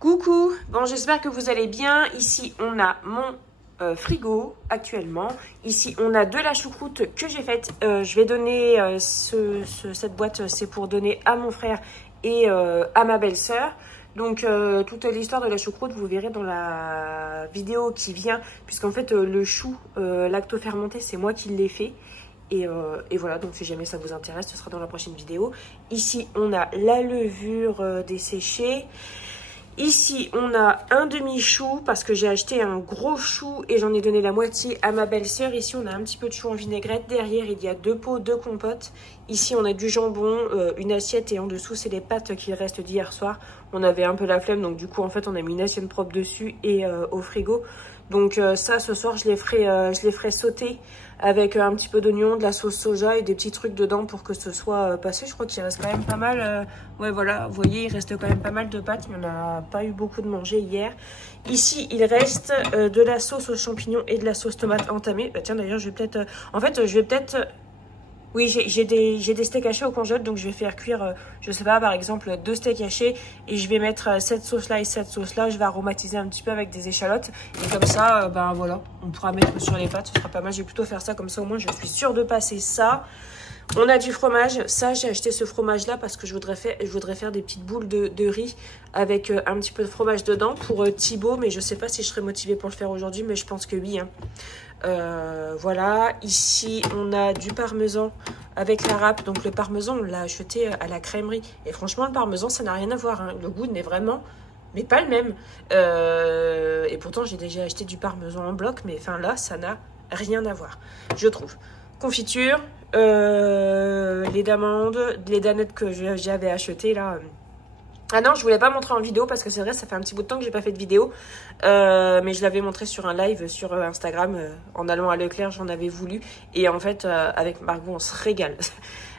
Coucou, bon j'espère que vous allez bien. Ici on a mon frigo actuellement. Ici on a de la choucroute que j'ai faite. Je vais donner cette boîte, c'est pour donner à mon frère et à ma belle-sœur. Donc toute l'histoire de la choucroute vous verrez dans la vidéo qui vient, puisqu'en fait le chou lactofermenté c'est moi qui l'ai fait. Et voilà, donc si jamais ça vous intéresse, ce sera dans la prochaine vidéo. Ici on a la levure desséchée. Ici, on a un demi-chou parce que j'ai acheté un gros chou et j'en ai donné la moitié à ma belle-sœur. Ici, on a un petit peu de chou en vinaigrette. Derrière, il y a 2 pots de compote. Ici, on a du jambon, une assiette et en dessous, c'est les pâtes qui restent d'hier soir. On avait un peu la flemme, donc du coup, en fait, on a mis une assiette propre dessus et au frigo. Donc ça, ce soir, je les ferai sauter avec un petit peu d'oignon, de la sauce soja et des petits trucs dedans pour que ce soit passé. Je crois qu'il reste quand même pas mal. Ouais, voilà, vous voyez, il reste quand même pas mal de pâtes, mais on n'a pas eu beaucoup de manger hier. Ici, il reste de la sauce aux champignons et de la sauce tomate entamée. Bah, tiens, d'ailleurs, je vais peut-être... en fait, je vais peut-être... Oui, j'ai des steaks hachés au congèle, donc je vais faire cuire, je sais pas, par exemple, 2 steaks hachés et je vais mettre cette sauce-là et cette sauce-là. Je vais aromatiser un petit peu avec des échalotes et comme ça, ben voilà, on pourra mettre sur les pâtes, ce sera pas mal. Je vais plutôt faire ça comme ça, au moins je suis sûre de passer ça. On a du fromage, ça j'ai acheté ce fromage là parce que je voudrais faire des petites boules de riz avec un petit peu de fromage dedans pour Thibaut, mais je sais pas si je serai motivée pour le faire aujourd'hui, mais je pense que oui, hein. Voilà, ici on a du parmesan avec la râpe. Donc le parmesan on l'a acheté à la crèmerie et franchement le parmesan ça n'a rien à voir, hein. Le goût n'est vraiment mais pas le même, et pourtant j'ai déjà acheté du parmesan en bloc, mais enfin là ça n'a rien à voir, je trouve. Confiture, les d'amandes, les danettes que j'avais achetées là. Ah non, je voulais pas montrer en vidéo parce que c'est vrai, ça fait un petit bout de temps que j'ai pas fait de vidéo. Mais je l'avais montré sur un live sur Instagram. En allant à Leclerc, j'en avais voulu. Et en fait, avec Margot, on se régale.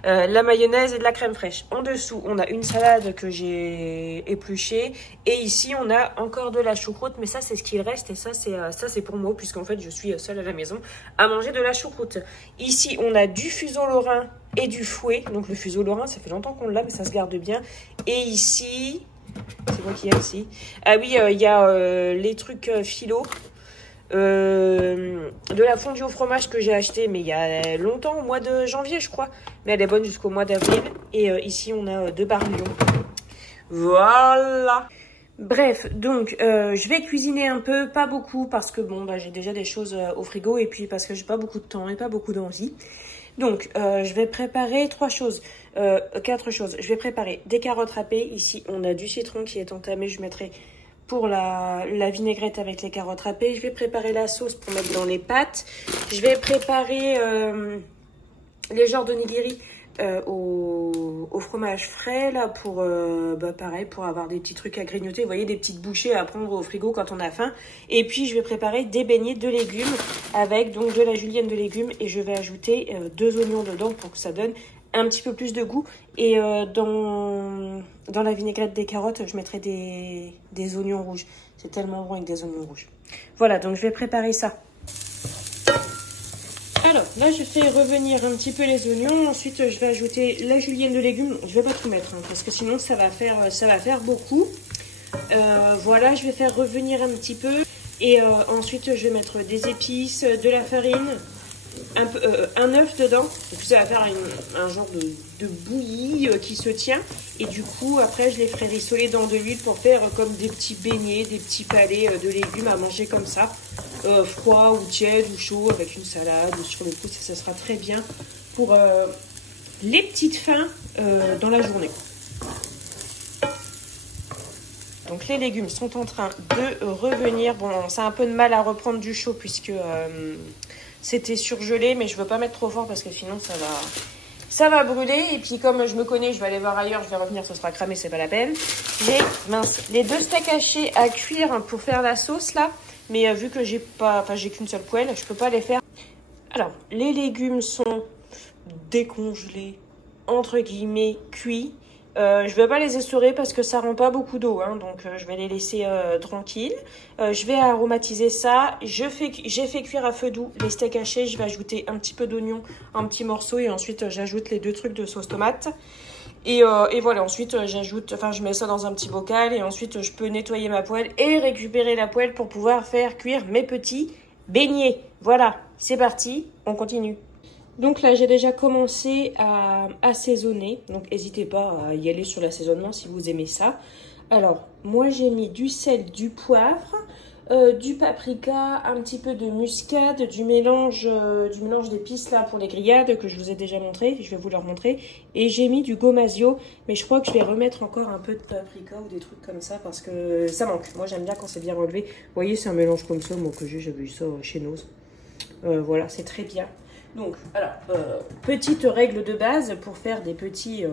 La mayonnaise et de la crème fraîche. En dessous, on a une salade que j'ai épluchée. Et ici, on a encore de la choucroute. Mais ça, c'est ce qu'il reste. Et ça, c'est pour moi, puisqu'en fait, je suis seule à la maison à manger de la choucroute. Ici, on a du fuseau lorrain et du fouet. Donc le fuseau lorrain, ça fait longtemps qu'on l'a, mais ça se garde bien. Et ici, c'est quoi qu'il y a ici? Ah oui, il y a les trucs philo. De la fondue au fromage que j'ai acheté, mais il y a longtemps, au mois de janvier, je crois. Mais elle est bonne jusqu'au mois d'avril. Et ici, on a 2 barbillons. Voilà. Bref, donc je vais cuisiner un peu, pas beaucoup, parce que bon, bah, j'ai déjà des choses au frigo. Et puis parce que j'ai pas beaucoup de temps et pas beaucoup d'envie. Donc, je vais préparer 4 choses. Je vais préparer des carottes râpées. Ici, on a du citron qui est entamé. Je mettrai pour la vinaigrette avec les carottes râpées. Je vais préparer la sauce pour mettre dans les pâtes. Je vais préparer les genres de nigiri au fromage frais, là, pour, pareil, pour avoir des petits trucs à grignoter. Vous voyez, des petites bouchées à prendre au frigo quand on a faim. Et puis, je vais préparer des beignets de légumes avec donc de la julienne de légumes. Et je vais ajouter 2 oignons dedans pour que ça donne un petit peu plus de goût. Et dans la vinaigrette des carottes, je mettrai des oignons rouges. C'est tellement bon avec des oignons rouges. Voilà, donc je vais préparer ça. Alors, là, je fais revenir un petit peu les oignons. Ensuite, je vais ajouter la julienne de légumes. Je vais pas tout mettre, hein, parce que sinon, ça va faire beaucoup. Voilà, je vais faire revenir un petit peu. Et ensuite, je vais mettre des épices, de la farine, un œuf dedans. Donc, ça va faire un genre de bouillie qui se tient. Et du coup, après, je les ferai rissoler dans de l'huile pour faire comme des petits beignets, des petits palets de légumes à manger comme ça. Froid ou tiède ou chaud avec une salade sur le coup, ça sera très bien pour les petites faims dans la journée. Donc les légumes sont en train de revenir. Bon, ça a un peu de mal à reprendre du chaud puisque c'était surgelé, mais je veux pas mettre trop fort parce que sinon ça va brûler. Et puis comme je me connais, je vais aller voir ailleurs, je vais revenir, ce sera cramé, c'est pas la peine. J'ai les 2 steaks hachés à cuire pour faire la sauce là. Mais vu que j'ai qu'une seule poêle, je peux pas les faire. Alors, les légumes sont décongelés, entre guillemets, cuits. Je vais pas les essorer parce que ça rend pas beaucoup d'eau, hein, donc je vais les laisser tranquilles. Je vais aromatiser ça. J'ai fait cuire à feu doux les steaks hachés. Je vais ajouter un petit peu d'oignon, un petit morceau et ensuite j'ajoute les 2 trucs de sauce tomate. Et voilà, ensuite j'ajoute, enfin je mets ça dans un petit bocal et ensuite je peux nettoyer ma poêle et récupérer la poêle pour pouvoir faire cuire mes petits beignets. Voilà, c'est parti, on continue. Donc là j'ai déjà commencé à assaisonner, donc n'hésitez pas à y aller sur l'assaisonnement si vous aimez ça. Alors moi j'ai mis du sel, du poivre, du paprika, un petit peu de muscade, du mélange d'épices là pour les grillades que je vous ai déjà montré, je vais vous le remontrer. Et j'ai mis du gomasio, mais je crois que je vais remettre encore un peu de paprika ou des trucs comme ça parce que ça manque. Moi j'aime bien quand c'est bien relevé. Vous voyez, c'est un mélange comme ça, moi que j'avais vu ça chez Noz. Voilà, c'est très bien. Donc, alors, petite règle de base pour faire des petits,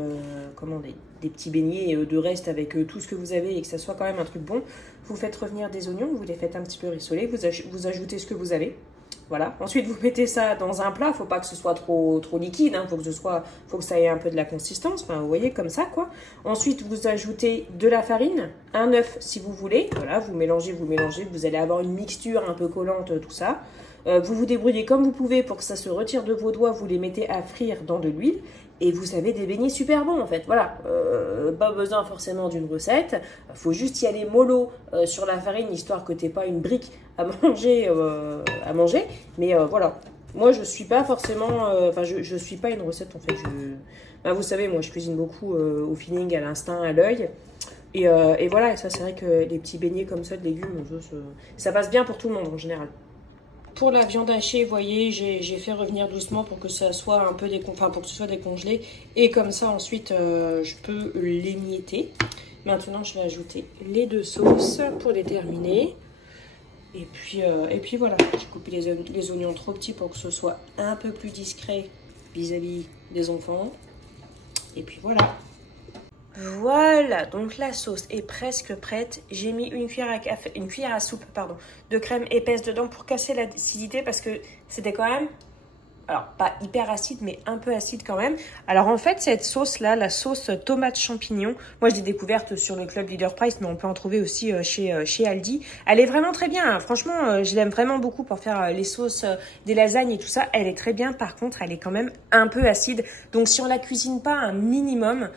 des petits beignets de reste avec tout ce que vous avez et que ça soit quand même un truc bon. Vous faites revenir des oignons, vous les faites un petit peu rissoler, vous ajoutez ce que vous avez. Voilà. Ensuite, vous mettez ça dans un plat. Faut pas que ce soit trop liquide. Hein. Faut que ça ait un peu de la consistance. Enfin, vous voyez, comme ça, quoi. Ensuite, vous ajoutez de la farine, un œuf si vous voulez. Voilà, vous mélangez. Vous allez avoir une mixture un peu collante, tout ça. Vous vous débrouillez comme vous pouvez pour que ça se retire de vos doigts. Vous les mettez à frire dans de l'huile. Et vous avez des beignets super bons en fait, voilà, pas besoin forcément d'une recette, faut juste y aller mollo sur la farine, histoire que t'aies pas une brique à manger, mais voilà, moi je suis pas forcément, je suis pas une recette en fait, vous savez, moi je cuisine beaucoup au feeling, à l'instinct, à l'œil, et voilà, et ça c'est vrai que les petits beignets comme ça de légumes, ça passe bien pour tout le monde en général. Pour la viande hachée, vous voyez, j'ai fait revenir doucement pour que ça soit un peu pour que ce soit décongelé. Et comme ça, ensuite, je peux l'émietter. Maintenant, je vais ajouter les deux sauces pour les terminer. Et puis voilà, j'ai coupé les oignons trop petits pour que ce soit un peu plus discret vis-à-vis des enfants. Et puis voilà. Voilà, donc la sauce est presque prête. J'ai mis une cuillère à soupe, de crème épaisse dedans pour casser l'acidité parce que c'était quand même, alors pas hyper acide, mais un peu acide quand même. Alors en fait, cette sauce-là, la sauce tomate champignon, moi je l'ai découverte sur le club Leader Price, mais on peut en trouver aussi chez Aldi. Elle est vraiment très bien, hein. Franchement, je l'aime vraiment beaucoup pour faire les sauces des lasagnes et tout ça. Elle est très bien, par contre, elle est quand même un peu acide. Donc si on la cuisine pas un minimum,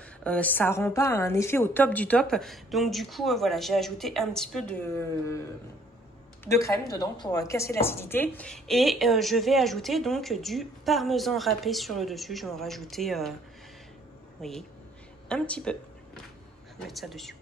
ça rend pas un effet au top du top. Donc du coup, voilà, j'ai ajouté un petit peu de crème dedans pour casser l'acidité et je vais ajouter donc du parmesan râpé sur le dessus. Je vais en rajouter, vous voyez, un petit peu. Je vais mettre ça dessus.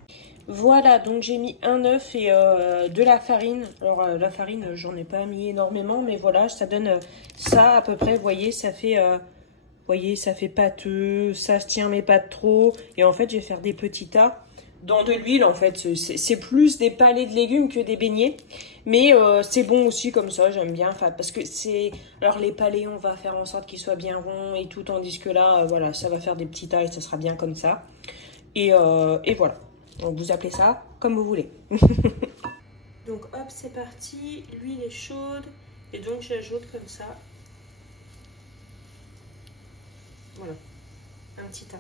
Voilà, donc j'ai mis un œuf et de la farine. Alors la farine, j'en ai pas mis énormément, mais voilà, ça donne ça à peu près. Vous voyez, ça fait pâteux, ça se tient mais pas trop. Et en fait, je vais faire des petits tas dans de l'huile. En fait, c'est plus des palets de légumes que des beignets. Mais c'est bon aussi comme ça, j'aime bien. Parce que c'est... Alors les palets, on va faire en sorte qu'ils soient bien ronds et tout. Tandis que là, voilà, ça va faire des petits tas et ça sera bien comme ça. Et voilà. Donc vous appelez ça comme vous voulez. Donc hop, c'est parti. L'huile est chaude. Et donc j'ajoute comme ça. Voilà. Un petit tas.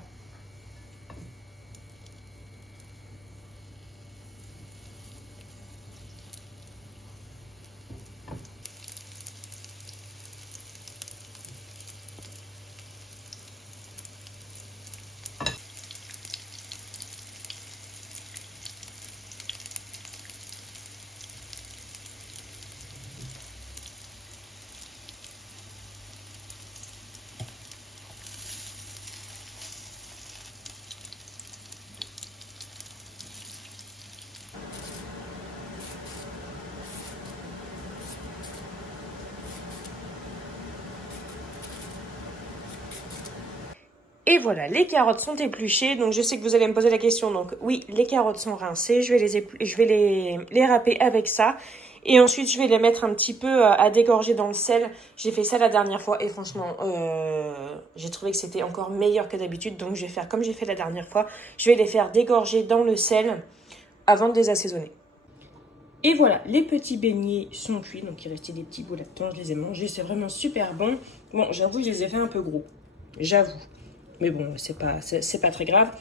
Et voilà, les carottes sont épluchées. Donc je sais que vous allez me poser la question. Donc oui, les carottes sont rincées. Je vais les râper avec ça. Et ensuite, je vais les mettre un petit peu à dégorger dans le sel. J'ai fait ça la dernière fois et franchement, j'ai trouvé que c'était encore meilleur que d'habitude. Donc je vais faire comme j'ai fait la dernière fois. Je vais les faire dégorger dans le sel avant de les assaisonner. Et voilà, les petits beignets sont cuits. Donc il restait des petits bouts là-dedans. Je les ai mangés, c'est vraiment super bon. Bon, j'avoue, je les ai fait un peu gros. J'avoue. Mais bon, c'est pas très grave.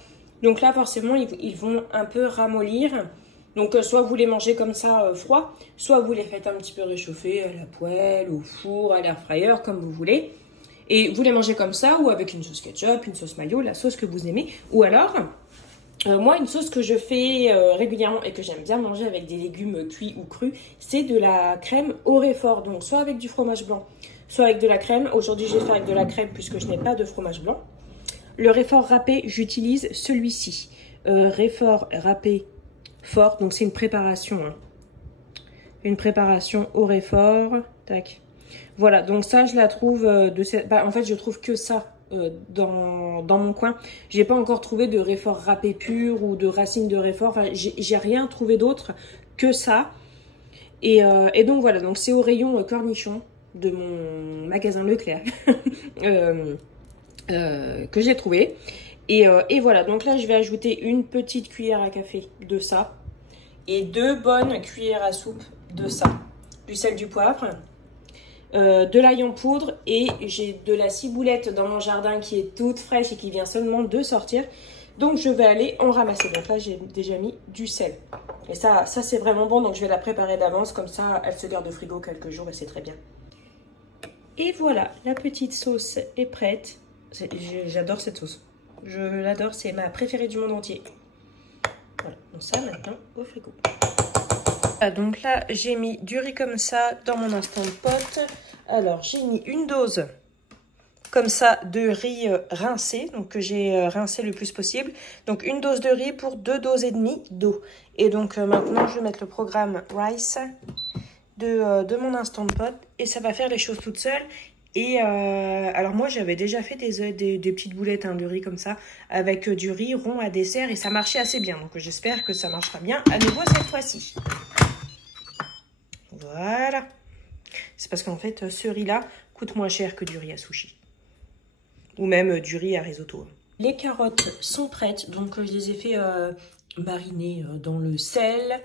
Donc là, forcément, ils vont un peu ramollir. Donc, soit vous les mangez comme ça, froid, soit vous les faites un petit peu réchauffer à la poêle, au four, à l'air fryer, comme vous voulez. Et vous les mangez comme ça ou avec une sauce ketchup, une sauce mayo, la sauce que vous aimez. Ou alors, moi, une sauce que je fais régulièrement et que j'aime bien manger avec des légumes cuits ou crus, c'est de la crème au Roquefort. Donc, soit avec du fromage blanc, soit avec de la crème. Aujourd'hui, je vais faire avec de la crème puisque je n'ai pas de fromage blanc. Le Roquefort râpé, j'utilise celui-ci. Roquefort râpé fort. Donc, c'est une préparation. Hein. Une préparation au Roquefort. Tac. Voilà, donc ça, je la trouve de cette... en fait, je trouve que ça dans mon coin. J'ai pas encore trouvé de Roquefort râpé pur ou de racines de Roquefort. Enfin, j'ai rien trouvé d'autre que ça. Et donc voilà, donc c'est au rayon cornichon de mon magasin Leclerc que j'ai trouvé. Et voilà, donc là, je vais ajouter une petite cuillère à café de ça et 2 bonnes cuillères à soupe de ça. Du sel, du poivre. De l'ail en poudre et j'ai de la ciboulette dans mon jardin qui est toute fraîche et qui vient seulement de sortir. Donc je vais aller en ramasser. Donc là j'ai déjà mis du sel. Et ça c'est vraiment bon, donc je vais la préparer d'avance. Comme ça elle se garde au frigo quelques jours et c'est très bien. Et voilà, la petite sauce est prête. J'adore cette sauce. Je l'adore, c'est ma préférée du monde entier. Voilà, donc ça maintenant au frigo. Donc là, j'ai mis du riz comme ça dans mon instant pot. Alors, j'ai mis une dose comme ça de riz rincé, donc que j'ai rincé le plus possible. Donc, une dose de riz pour 2 doses et demie d'eau. Et donc, maintenant, je vais mettre le programme Rice de mon instant pot et ça va faire les choses toutes seules. Et alors moi, j'avais déjà fait des petites boulettes de riz comme ça avec du riz rond à dessert et ça marchait assez bien. Donc, j'espère que ça marchera bien à nouveau cette fois-ci. Voilà. C'est parce qu'en fait, ce riz-là coûte moins cher que du riz à sushi. Ou même du riz à risotto. Les carottes sont prêtes. Donc, je les ai fait mariner dans le sel.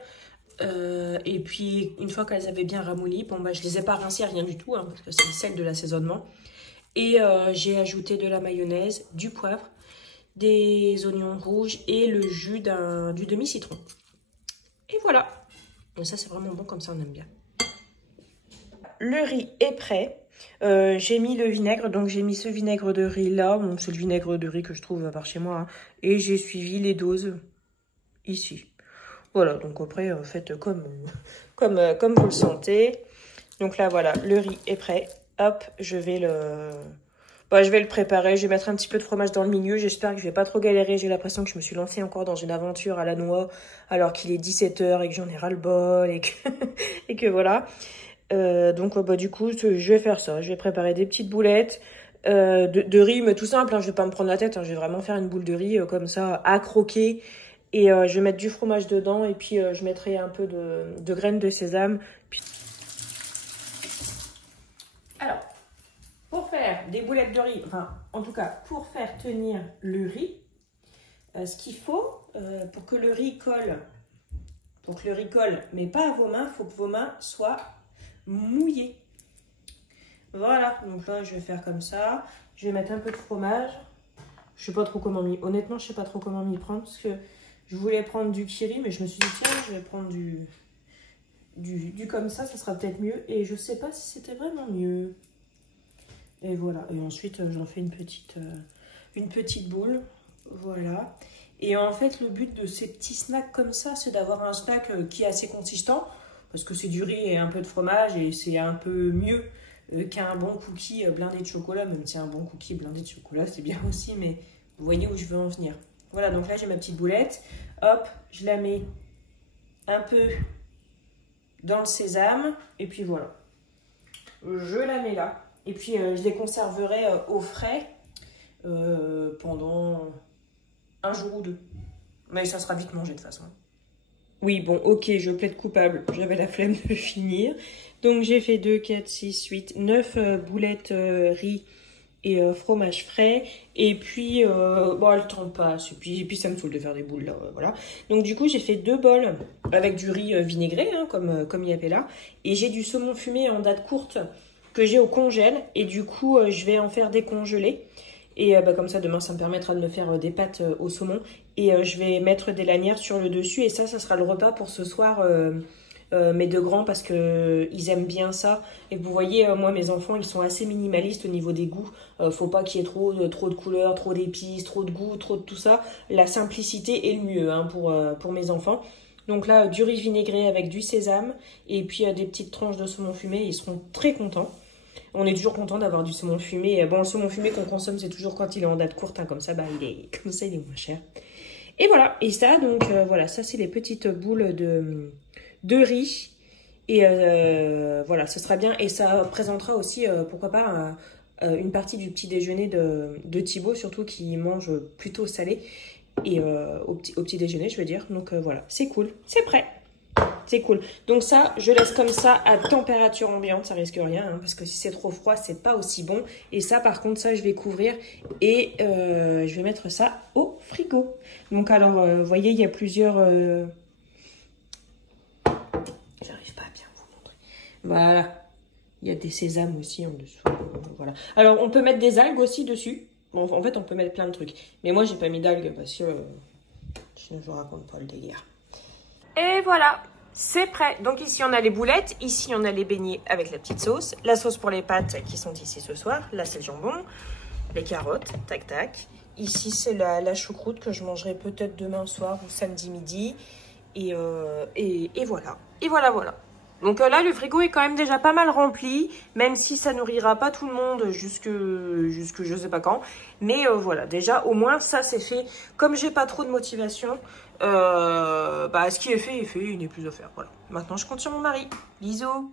Et puis, une fois qu'elles avaient bien ramolli, bon, bah, je les ai pas rincées, rien du tout. Hein, parce que c'est le sel de l'assaisonnement. Et j'ai ajouté de la mayonnaise, du poivre, des oignons rouges et le jus du demi-citron. Et voilà. Et ça, c'est vraiment bon, comme ça, on aime bien. Le riz est prêt. J'ai mis le vinaigre, donc j'ai mis ce vinaigre de riz là. Bon, c'est le vinaigre de riz que je trouve par chez moi. Hein, et j'ai suivi les doses ici. Voilà, donc après, faites comme vous le sentez. Donc là, voilà, le riz est prêt. Hop, je vais le préparer. Je vais mettre un petit peu de fromage dans le milieu. J'espère que je vais pas trop galérer. J'ai l'impression que je me suis lancée encore dans une aventure à la noix alors qu'il est 17 h et que j'en ai ras-le-bol et que voilà. Donc bah, du coup, je vais faire ça. Je vais préparer des petites boulettes de riz, mais tout simple. Hein, je vais pas me prendre la tête. Hein, je vais vraiment faire une boule de riz comme ça, à croquer. Et je vais mettre du fromage dedans. Et puis je mettrai un peu de graines de sésame. Alors, pour faire des boulettes de riz, enfin, en tout cas, pour faire tenir le riz, ce qu'il faut pour que le riz colle, mais pas à vos mains, il faut que vos mains soient mouillées. Voilà, donc là, je vais faire comme ça. Je vais mettre un peu de fromage. Je sais pas trop comment honnêtement, je sais pas trop comment m'y prendre parce que je voulais prendre du kiri, mais je me suis dit, tiens, je vais prendre du comme ça sera peut-être mieux. Et je sais pas si c'était vraiment mieux. Et voilà, et ensuite j'en fais une petite boule, voilà. Et en fait le but de ces petits snacks comme ça, c'est d'avoir un snack qui est assez consistant, parce que c'est du riz et un peu de fromage, et c'est un peu mieux qu'un bon cookie blindé de chocolat, même si un bon cookie blindé de chocolat c'est bien aussi, mais vous voyez où je veux en venir. Voilà, donc là j'ai ma petite boulette, hop, je la mets un peu dans le sésame, et puis voilà. Je la mets là. Et puis, je les conserverai au frais pendant un jour ou 2. Mais ça sera vite mangé de toute façon. Oui, bon, ok, je plaide coupable. J'avais la flemme de finir. Donc, j'ai fait 2, 4, 6, 8, 9 boulettes riz et fromage frais. Et puis, bon, le temps passe. Et puis, ça me saoule de faire des boules, là, voilà. Donc, du coup, j'ai fait 2 bols avec du riz vinaigré, hein, comme il y avait là. Et j'ai du saumon fumé en date courte que j'ai au congèle. Et du coup, je vais en faire décongeler. Et bah, comme ça, demain, ça me permettra de me faire des pâtes au saumon. Et je vais mettre des lanières sur le dessus. Et ça sera le repas pour ce soir mes deux grands parce que ils aiment bien ça. Et vous voyez, moi mes enfants ils sont assez minimalistes au niveau des goûts. Faut pas qu'il y ait trop de couleurs, trop d'épices, trop de goût, trop de tout ça. La simplicité est le mieux hein, pour mes enfants. Donc là, du riz vinaigré avec du sésame et puis des petites tranches de saumon fumé, ils seront très contents. On est toujours content d'avoir du saumon fumé. Bon, le saumon fumé qu'on consomme, c'est toujours quand il est en date courte, hein, comme ça, il est moins cher. Et voilà, et ça, donc voilà, ça c'est les petites boules de riz. Et voilà, ce sera bien. Et ça présentera aussi, pourquoi pas, une partie du petit déjeuner de Thibaut, surtout qui mange plutôt salé. Et au petit déjeuner, je veux dire. Donc voilà, c'est cool, c'est prêt. C'est cool. Donc ça, je laisse comme ça à température ambiante, ça risque rien, hein, parce que si c'est trop froid, c'est pas aussi bon. Et ça, par contre, ça, je vais couvrir et je vais mettre ça au frigo. Donc alors, vous voyez, il y a plusieurs... J'arrive pas à bien vous montrer. Voilà. Il y a des sésames aussi en dessous. Voilà. Alors, on peut mettre des algues aussi dessus. Bon, en fait, on peut mettre plein de trucs. Mais moi, j'ai pas mis d'algues parce que je ne vous raconte pas le délire. Et voilà, c'est prêt. Donc ici, on a les boulettes. Ici, on a les beignets avec la petite sauce. La sauce pour les pâtes qui sont ici ce soir. Là, c'est le jambon. Les carottes, tac, tac. Ici, c'est la choucroute que je mangerai peut-être demain soir ou samedi midi. Et voilà. Et voilà. Donc là, le frigo est quand même déjà pas mal rempli, même si ça nourrira pas tout le monde jusque je sais pas quand. Mais voilà, déjà, au moins, ça, c'est fait. Comme j'ai pas trop de motivation, ce qui est fait, il n'est plus à faire. Voilà. Maintenant, je compte sur mon mari. Bisous.